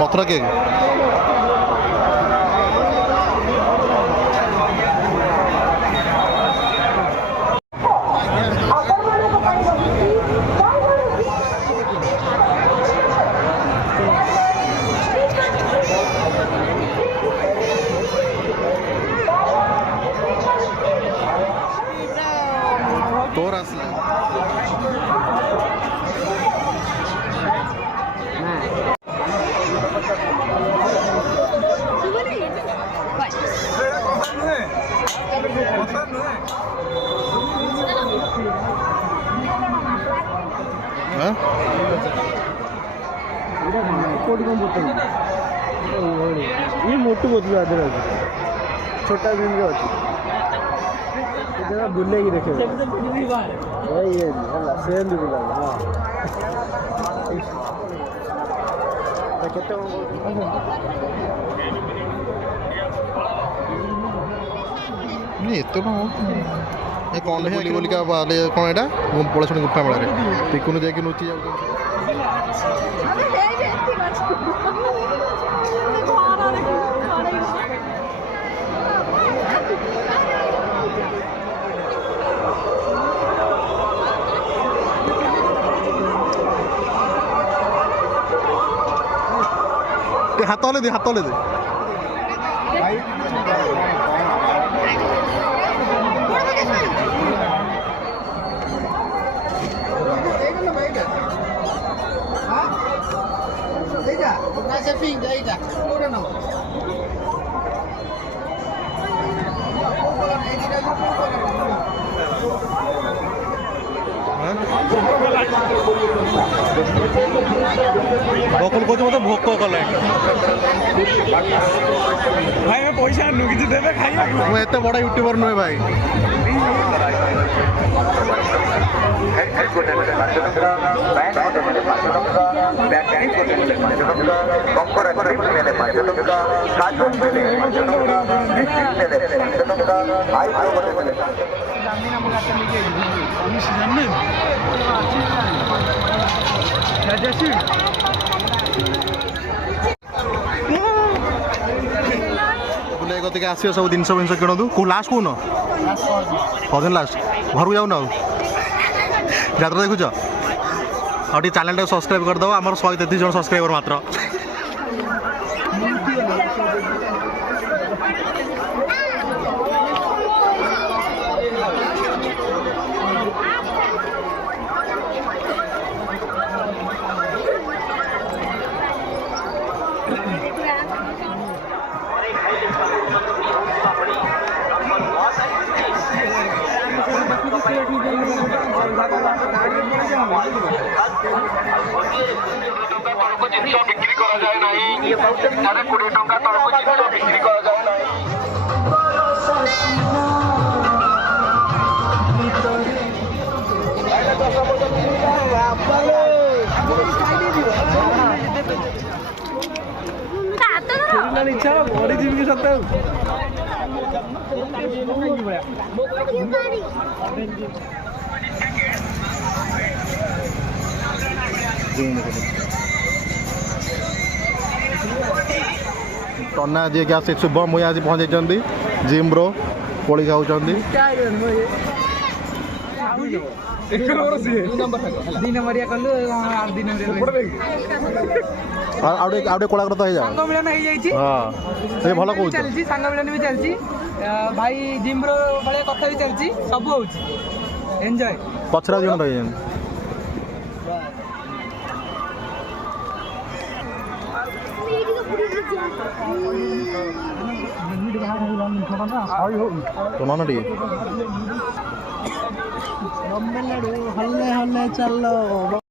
Mathura cake तोर आसला ये मोटू बोतल आदर छोटा दिन का अच्छी बुले की देखे ये सेम भी बुला हाँ नहीं तो ना ये कौन है बोली बोली का वाले कौन है डा वो पोला छोड़ गुप्ता वाला रे टिकुनु जाके नोची जाओ हाथ ले दे हाथ ले दे बकुल को मत भोक कले भाई मैं पैसा नु कि देबे खाइया मैं एते बड़ा यूट्यूबर नुहे भाई गतिके आस सब जिन जिन किणु कौ लास्ट कौन कौन लास्ट घर को जाऊन यात्रा देखुच और चैनल टाइम सब्सक्राइब करदे आम 133 जन सब्सक्राइबर मात्र जिन बिक्री करा जाए नहीं 20 टंका तलक जिन बिक्री करा जाए नहीं इच्छा बड़ी जीविका सत्ता टना जी क्या से शुभ मुझे आज पहुँच जाती जिम ब्रो कोड़ी खाऊ आउटे कोड़ाकर तो सांग मिलन हो जाइए हाँ ये भल कहूँ चलती सांग मिलन भी चलती भाई जिम ब्रो भाई कथा भी चलती सब हो एंजॉय पछरा जन रही तो ना टी हल्ले हल्ले चलो